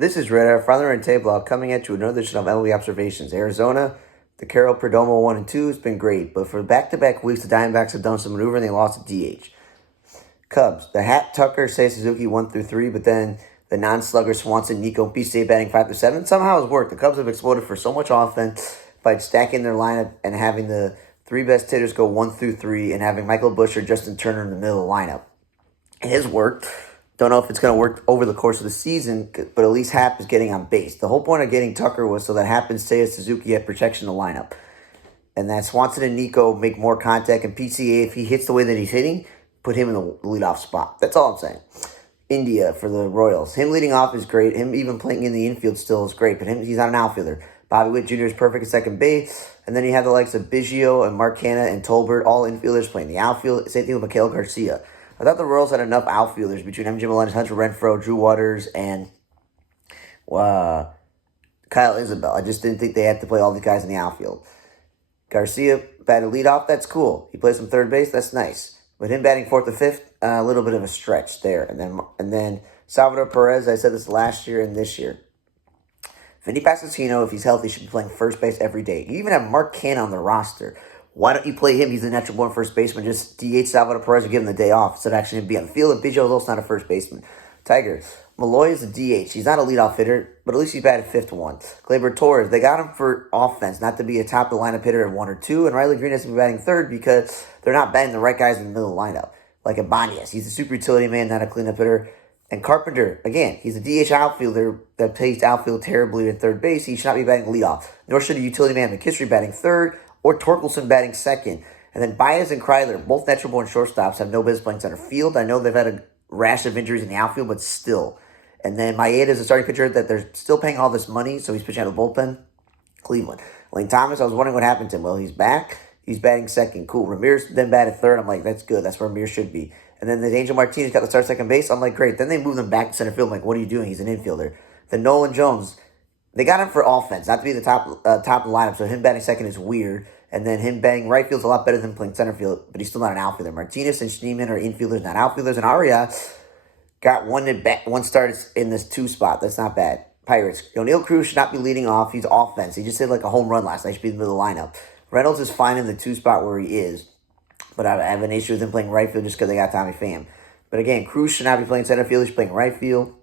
This is Red, Father and Tablock coming at you with another edition of MLB Observations. Arizona, the Carroll Perdomo 1 and 2 has been great, but for back-to-back weeks, the Diamondbacks have done some maneuvering and they lost to DH. Cubs, the Hat, Tucker, Seiya Suzuki 1 through 3, but then the non-slugger Swanson, Nico, and PCA batting 5 through 7. Somehow it's worked. The Cubs have exploded for so much offense by stacking their lineup and having the three best hitters go 1 through 3 and having Michael Busch or Justin Turner in the middle of the lineup. It has worked. Don't know if it's going to work over the course of the season, but at least Happ is getting on base. The whole point of getting Tucker was so that Happ and Seiya Suzuki have protection in the lineup. And that Swanson and Nico make more contact, and PCA, if he hits the way that he's hitting, put him in the leadoff spot. That's all I'm saying. India for the Royals. Him leading off is great. Him even playing in the infield still is great, but he's not an outfielder. Bobby Witt Jr. is perfect at second base. And then you have the likes of Biggio and Mark Canha and Tolbert, all infielders playing the outfield. Same thing with Miguel Garcia. I thought the Royals had enough outfielders between MJ Melendez, Hunter Renfroe, Drew Waters, and Kyle Isabel. I just didn't think they had to play all these guys in the outfield. Garcia batted leadoff, that's cool. He plays some third base, that's nice. But him batting fourth or fifth, a little bit of a stretch there. And then Salvador Perez, I said this last year and this year. Vinny Pasquantino, if he's healthy, should be playing first base every day. You even have Mark Canha on the roster. Why don't you play him? He's the natural born first baseman. Just DH Salvador Perez or give him the day off instead of actually be on the field. And Biggio is also not a first baseman. Tigers. Malloy is a DH. He's not a leadoff hitter, but at least he batted fifth one. Gleyber Torres, they got him for offense, not to be a top of the lineup hitter at 1 or 2. And Riley Green has to be batting third because they're not batting the right guys in the middle of the lineup. Like Ibanez, he's a super utility man, not a cleanup hitter. And Carpenter, again, he's a DH outfielder that plays outfield terribly at third base. He should not be batting leadoff. Nor should a utility man McKinstry batting third or Torkelson batting second. And then Baez and Kryler, both natural-born shortstops, have no business playing center field. I know they've had a rash of injuries in the outfield, but still. And then Maeda is a starting pitcher that they're still paying all this money, so he's pitching out of the bullpen. Cleveland. Lane Thomas, I was wondering what happened to him. Well, he's back. He's batting second. Cool. Ramirez then batted third. I'm like, that's good. That's where Ramirez should be. And then the Angel Martinez got to start second base. I'm like, great. Then they moved him back to center field. I'm like, what are you doing? He's an infielder. Then Nolan Jones, they got him for offense, not to be the top of the lineup. So him batting second is weird. And then him batting right field is a lot better than playing center field, but he's still not an outfielder. Martinez and Schneemann are infielders, not outfielders. And Aria got one start in this 2 spot. That's not bad. Pirates. O'Neal Cruz should not be leading off. He's offense. He just hit like a home run last night. He should be in the middle of the lineup. Reynolds is fine in the 2 spot where he is, but I have an issue with him playing right field just because they got Tommy Pham. But again, Cruz should not be playing center field. He's playing right field.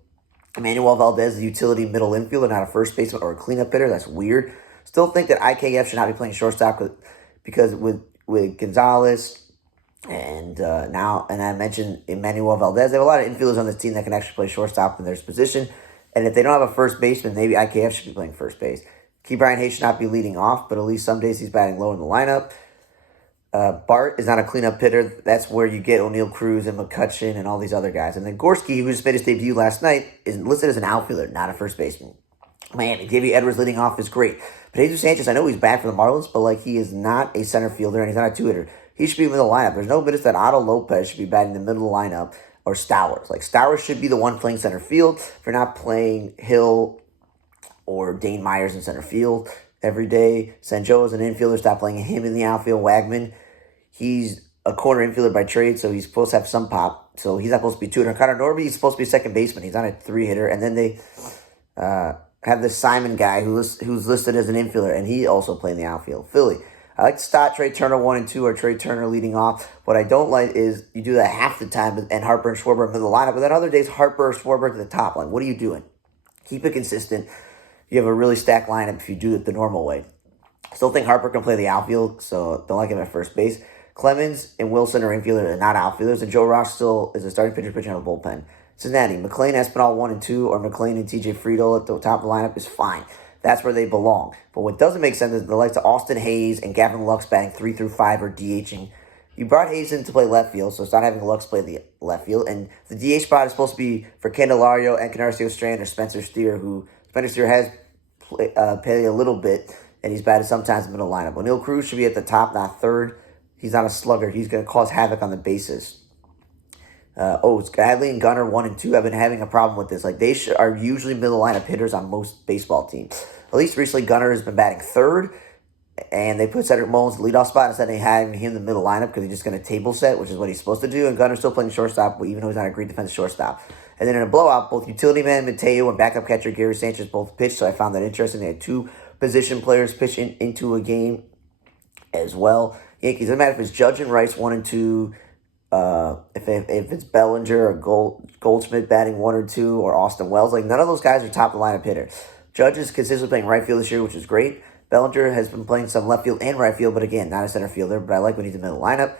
Emmanuel Valdez is a utility middle infielder, not a first baseman or a cleanup hitter. That's weird. Still think that IKF should not be playing shortstop because with Gonzalez and I mentioned Emmanuel Valdez, they have a lot of infielders on this team that can actually play shortstop in their position. And if they don't have a first baseman, maybe IKF should be playing first base. Key Brian Hayes should not be leading off, but at least some days he's batting low in the lineup. Bart is not a cleanup hitter. That's where you get O'Neal Cruz and McCutcheon and all these other guys. And then Gorski, who just made his debut last night, is listed as an outfielder, not a first baseman. Miami, Davey Edwards leading off is great. But Jesus Sanchez, I know he's bad for the Marlins, but he is not a center fielder and he's not a 2-hitter. He should be in the middle of the lineup. There's no minutes that Otto Lopez should be batting in the middle of the lineup or Stowers. Stowers should be the one playing center field for not playing Hill or Dane Myers in center field every day. Sanjo is an infielder. Stop playing him in the outfield. Wagman, he's a corner infielder by trade, so he's supposed to have some pop. So he's not supposed to be 2-hitter. Connor Norby, he's supposed to be a second baseman. He's not a 3-hitter. And then they have this Simon guy who's listed as an infielder, and he also played in the outfield. Philly. I like to start Trey Turner 1 and 2 or Trey Turner leading off. What I don't like is you do that half the time and Harper and Schwarber in the middle of the lineup, but then other days Harper or Schwarber to the top line. What are you doing? Keep it consistent. You have a really stacked lineup if you do it the normal way. Still think Harper can play the outfield, so don't like him at first base. Clemens and Wilson are infielders and not outfielders, and Joe Ross still is a starting pitcher pitching out of the bullpen. Cincinnati, McLean, Espinal 1 and 2, or McLean and TJ Friedel at the top of the lineup is fine. That's where they belong. But what doesn't make sense is the likes of Austin Hayes and Gavin Lux batting 3 through 5 or DHing. You brought Hayes in to play left field, so it's not having Lux play the left field. And the DH spot is supposed to be for Candelario and Canarcio Strand or Spencer Steer, who Spencer Steer has played a little bit, and he's batted sometimes in the middle lineup. O'Neal Cruz should be at the top, not third. He's not a slugger. He's going to cause havoc on the bases. Skadley and Gunnar 1 and 2 have been having a problem with this. They are usually middle lineup hitters on most baseball teams. At least recently, Gunnar has been batting third, and they put Cedric Mullins in the leadoff spot instead of having him in the middle lineup because he's just going to table set, which is what he's supposed to do. And Gunner's still playing shortstop, even though he's not a great defensive shortstop. And then in a blowout, both utility man Mateo and backup catcher Gary Sanchez both pitched, so I found that interesting. They had two position players pitch into a game as well. Yankees, doesn't matter if it's Judge and Rice 1 and 2, if it's Bellinger or Goldschmidt batting 1 or 2, or Austin Wells, like none of those guys are top of the lineup hitter. Judge is consistently playing right field this year, which is great. Bellinger has been playing some left field and right field, but again, not a center fielder. But I like when he's in the middle lineup.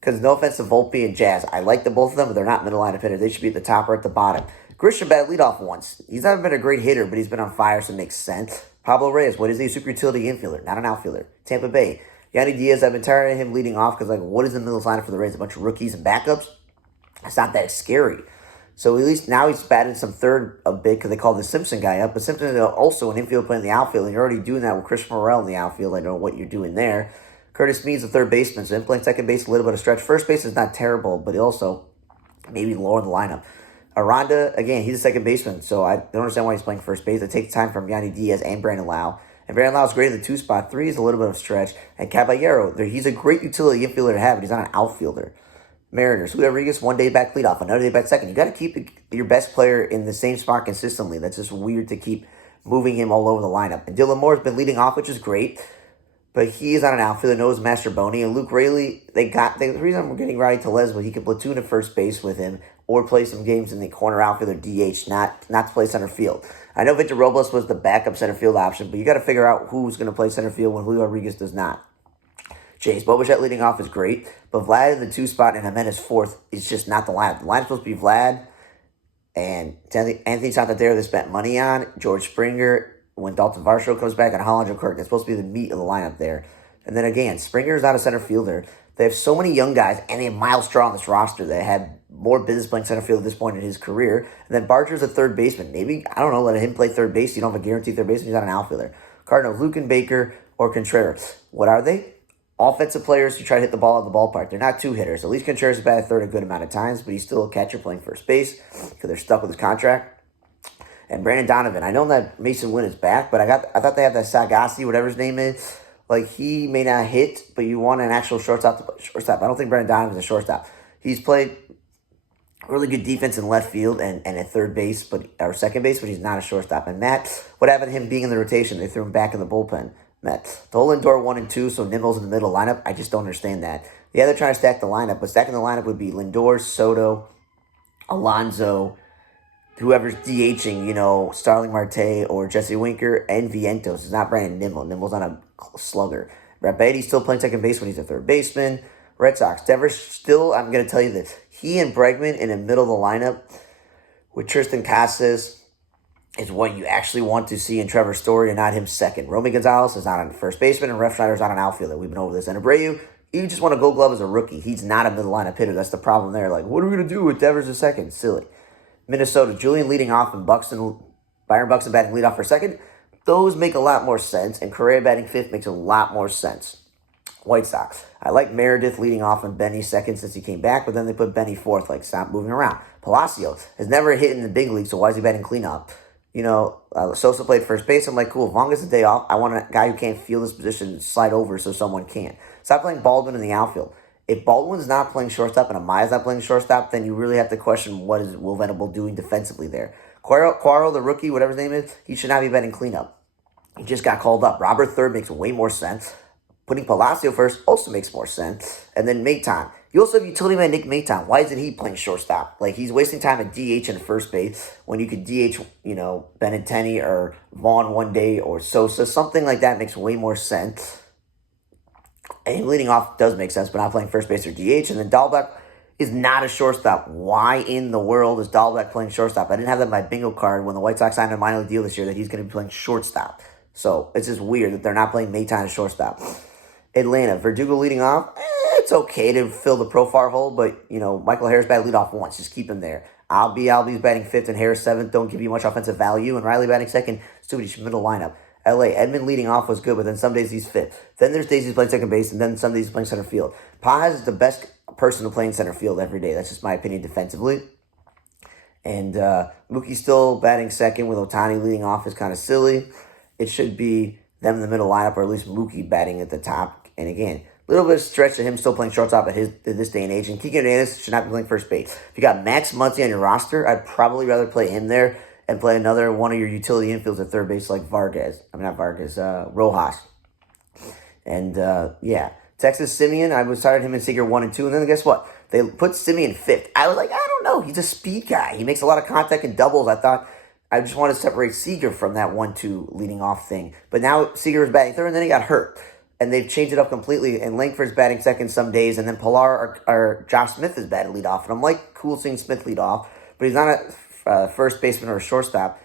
Because no offense to Volpe and Jazz, I like the both of them, but they're not middle lineup hitters. They should be at the top or at the bottom. Christian batted leadoff once. He's not been a great hitter, but he's been on fire, so it makes sense. Pablo Reyes, what is he? A super utility infielder, not an outfielder. Tampa Bay. Yandy Diaz, I've been tired of him leading off because, like, what is the middle lineup for the Rays? A bunch of rookies and backups? It's not that scary. So at least now he's batted some third a bit because they called the Simpson guy up. But Simpson is also an infield player in the outfield, and you're already doing that with Chris Morel in the outfield. I don't know what you're doing there. Curtis Mead's a third baseman, so him playing second base, a little bit of stretch. First base is not terrible, but also maybe lower in the lineup. Aranda, again, he's a second baseman, so I don't understand why he's playing first base. It takes time from Yandy Diaz and Brandon Lau. And Brandon Lau is great in the 2 spot. 3 is a little bit of stretch. And Caballero, he's a great utility infielder to have, but he's not an outfielder. Mariners, Julio Rodriguez, 1 day back leadoff, another day back second. You got to keep your best player in the same spot consistently. That's just weird to keep moving him all over the lineup. And Dylan Moore's been leading off, which is great. But he is on an outfielder, knows Master Boney, and Luke Raley. The reason I'm getting Rowdy Tellez was he could platoon at first base with him or play some games in the corner outfielder DH, not to play center field. I know Victor Robles was the backup center field option, but you got to figure out who's going to play center field when Julio Rodriguez does not. Chase Bobichette leading off is great, but Vlad in the 2 spot and Jimenez 4th is just not the lineup. The lineup's supposed to be Vlad and Anthony Santander they spent money on, George Springer. When Dalton Varsho comes back, and Hollinger Kirk, that's supposed to be the meat of the lineup there. And then again, Springer is not a center fielder. They have so many young guys, and they have Miles Straw on this roster that had more business playing center field at this point in his career. And then Barger's a third baseman. Maybe, I don't know, let him play third base. You don't have a guaranteed third baseman. He's not an outfielder. Cardinals, Lucan Baker or Contreras. What are they? Offensive players who try to hit the ball at the ballpark. They're not 2 hitters. At least Contreras has batted third a good amount of times, but he's still a catcher playing first base because they're stuck with his contract. And Brandon Donovan, I know that Mason Wynn is back, but I thought they had that Sagassi, whatever his name is. Like, he may not hit, but you want an actual shortstop to play shortstop. I don't think Brandon Donovan's a shortstop. He's played really good defense in left field and at third base, or second base, but he's not a shortstop. And Matt, what happened to him being in the rotation? They threw him back in the bullpen. Matt, the whole Lindor 1 and 2, so Nimmo's in the middle lineup. I just don't understand that. Yeah, they're trying to stack the lineup, but stacking the lineup would be Lindor, Soto, Alonso, whoever's DHing, Starling Marte or Jesse Winker, and Vientos. It's not Brandon Nimmo. Nimmo's not a slugger. Brett Beatty's still playing second base when he's a third baseman. Red Sox, Devers still, I'm going to tell you this. He and Bregman in the middle of the lineup with Tristan Casas is what you actually want to see in Trevor Story and not him second. Romy Gonzalez is not on first baseman, and Ref Schneider's not an outfielder. We've been over this. And Abreu, you just want a Gold Glove as a rookie. He's not a middle lineup hitter. That's the problem there. Like, what are we going to do with Devers as second? Silly. Minnesota, Julian leading off and Byron Buxton batting leadoff for second. Those make a lot more sense, and Correa batting 5th makes a lot more sense. White Sox, I like Meredith leading off and Benny second since he came back, but then they put Benny 4th, like, stop moving around. Palacio has never hit in the big league, so why is he batting cleanup? Sosa played first base. I'm like, cool, as long as it's a day off, I want a guy who can't feel this position slide over so someone can. Stop playing Baldwin in the outfield. If Baldwin's not playing shortstop and Amaya's not playing shortstop, then you really have to question what is Will Venable doing defensively there. Quaro, the rookie, whatever his name is, he should not be batting cleanup. He just got called up. Robert third makes way more sense. Putting Palacio first also makes more sense. And then Maton. You also have utility man Nick Maton. Why isn't he playing shortstop? Like, he's wasting time at DH and first base when you could DH, Benintendi or Vaughn 1 day or Sosa. Something like that makes way more sense. And leading off does make sense, but not playing first base or DH. And then Dahlbeck is not a shortstop. Why in the world is Dahlbeck playing shortstop? I didn't have that in my bingo card when the White Sox signed a minor league deal this year that he's going to be playing shortstop. So it's just weird that they're not playing Maton as shortstop. Atlanta, Verdugo leading off. It's okay to fill the profile hole, but, Michael Harris batted leadoff once. Just keep him there. Albies batting 5th and Harris 7th. Don't give you much offensive value. And Riley batting 2nd. Stupid middle lineup. LA, Edmund leading off was good, but then some days he's 5th. Then there's days he's playing second base, and then some days he's playing center field. Paz is the best person to play in center field every day. That's just my opinion defensively. And Mookie's still batting second with Ohtani leading off is kind of silly. It should be them in the middle lineup, or at least Mookie batting at the top. And again, Little bit of stretch to him still playing shortstop at this day and age. And Kike Hernandez should not be playing first base. If you got Max Muncy on your roster, I'd probably rather play him there and play another one of your utility infields at third base like Rojas. And, yeah. Texas Simeon, I was tired of him in Seager 1 and 2. And then guess what? They put Simeon fifth. I was like, I don't know. He's a speed guy. He makes a lot of contact and doubles. I thought I just want to separate Seager from that 1-2 leading off thing. But now Seager is batting third, and then he got hurt. And they've changed it up completely. And Langford's batting second some days. And then Pilar or Josh Smith is batting lead off. And I'm like, cool seeing Smith lead off. But he's not a first baseman or a shortstop.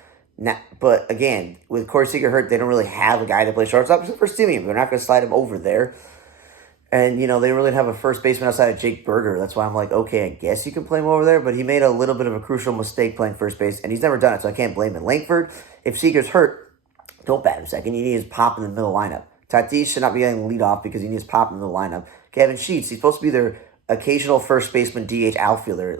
But again, with Corey Seager hurt, they don't really have a guy to play shortstop except for Simeon. They're not going to slide him over there. And, they really have a first baseman outside of Jake Berger. That's why I'm like, okay, I guess you can play him over there. But he made a little bit of a crucial mistake playing first base, and he's never done it, so I can't blame him. Langford, if Seager's hurt, don't bat him second. You need his pop in the middle lineup. Tatis should not be getting lead off because he needs pop in the lineup. Kevin Sheets, he's supposed to be their occasional first baseman DH outfielder,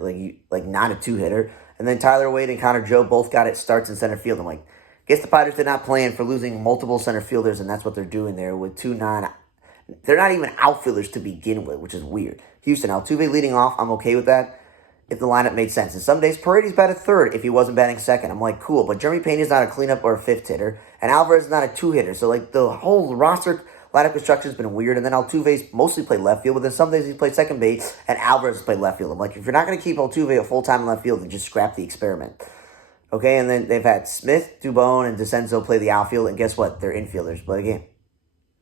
like not a two-hitter. And then Tyler Wade and Connor Joe both got it starts in center field. I'm like, guess the Padres did not plan for losing multiple center fielders, and that's what they're doing there with they're not even outfielders to begin with, which is weird. Houston, Altuve leading off, I'm okay with that if the lineup made sense. And some days, Paredes batted third if he wasn't batting second. I'm like, cool. But Jeremy Pena is not a cleanup or a fifth hitter, and Alvarez is not a two-hitter. So, the whole roster lineup construction has been weird. And then Altuve's mostly played left field, but then some days he's played second base, and Alvarez has played left field. I'm like, if you're not going to keep Altuve a full-time in left field, then just scrap the experiment. Okay, and then they've had Smith, Dubon, and DeCenzo play the outfield, and guess what? They're infielders. But again,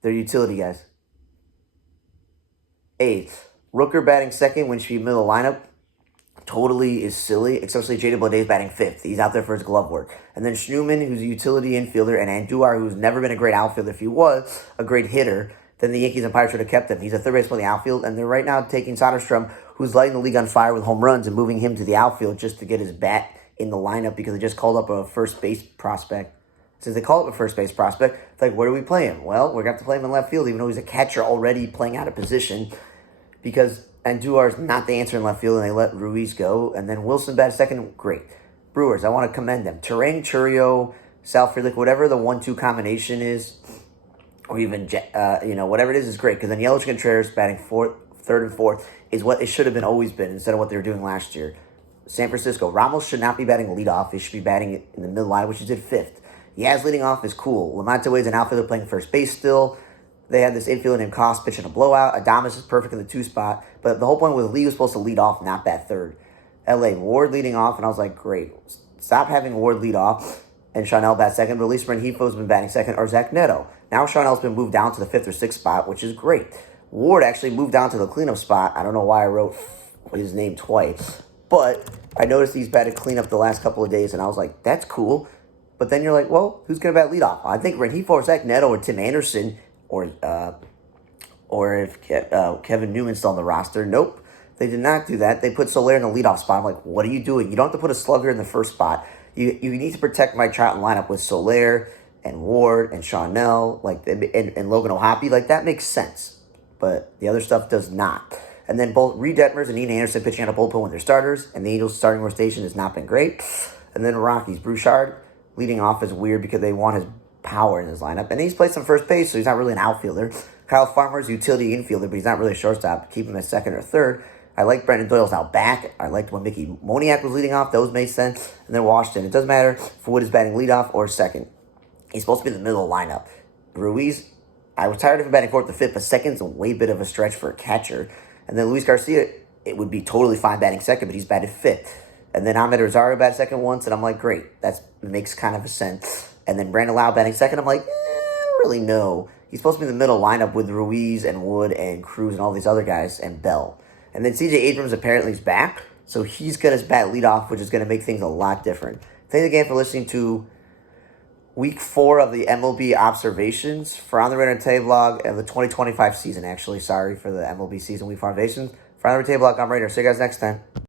they're utility guys. Eighth, Rooker batting second when she middle lineup totally is silly, especially J.D. Bleday's batting fifth. He's out there for his glove work. And then Schneemann, who's a utility infielder, and Andujar, who's never been a great outfielder. If he was a great hitter, then the Yankees and Pirates would have kept him. He's a third baseman in the outfield, and they're right now taking Soderstrom, who's lighting the league on fire with home runs, and moving him to the outfield just to get his bat in the lineup because they just called up a first base prospect. Since they call up a first base prospect, it's like, where do we play him? Well, we're going to have to play him in left field, even though he's a catcher already playing out of position, because Andujar is not the answer in left field, and they let Ruiz go. And then Wilson bat second, great. Brewers, I want to commend them. Terang, Churio, Sal Frelick, whatever the 1-2 combination is, or even, whatever it is great. Because then Yelich Contreras batting third and fourth is what it should have always been instead of what they were doing last year. San Francisco, Ramos should not be batting leadoff. He should be batting in the middle line, which he did fifth. Yaz leading off is cool. Lamonte Wade's an outfielder playing first base still. They had this infielder named Koss pitching a blowout. Adames is perfect in the 2 spot. But the whole point was Lee was supposed to lead off, not bat third. LA, Ward leading off, and I was like, great. Stop having Ward lead off and Chanel bat second. But at least Rengifo's been batting second, or Zach Neto. Now Chanel's been moved down to the 5th or 6th spot, which is great. Ward actually moved down to the cleanup spot. I don't know why I wrote his name twice. But I noticed he's batted cleanup the last couple of days, and I was like, that's cool. But then you're like, well, who's going to bat leadoff? I think Rengifo or Zach Neto or Tim Anderson or if Kevin Newman's still on the roster. Nope, they did not do that. They put Soler in the leadoff spot. I'm like, what are you doing? You don't have to put a slugger in the first spot. You need to protect my Trout lineup with Soler and Ward and Chanel, and Logan O'Hoppe. That makes sense. But the other stuff does not. And then both Reed Detmers and Ian Anderson pitching out of bullpen when they're starters, and the Angels' starting rotation has not been great. And then Rockies, Broussard leading off is weird because they want his power in his lineup. And he's played some first base, so he's not really an outfielder. Kyle Farmer's utility infielder, but he's not really a shortstop. Keep him at second or third. I like Brendan Doyle's now back. I liked when Mickey Moniak was leading off. Those made sense. And then Washington. It doesn't matter if Wood is batting leadoff or second. He's supposed to be in the middle of the lineup. Ruiz, I was tired of him batting fourth or fifth, but second's a way bit of a stretch for a catcher. And then Luis Garcia, it would be totally fine batting second, but he's batted fifth. And then Ahmed Rosario batted second once, and I'm like, great. That makes kind of a sense. And then Brandon Lau batting second, I'm like, really no. He's supposed to be in the middle lineup with Ruiz and Wood and Cruz and all these other guys and Bell. And then C.J. Abrams apparently is back, so he's going to bat leadoff, which is going to make things a lot different. Thanks again for listening to Week 4 of the MLB Observations for On the Radar Today vlog of the 2025 season, actually. Sorry for the MLB season Week 4 Observations. For On the Radar Today vlog, I'm Raider. See you guys next time.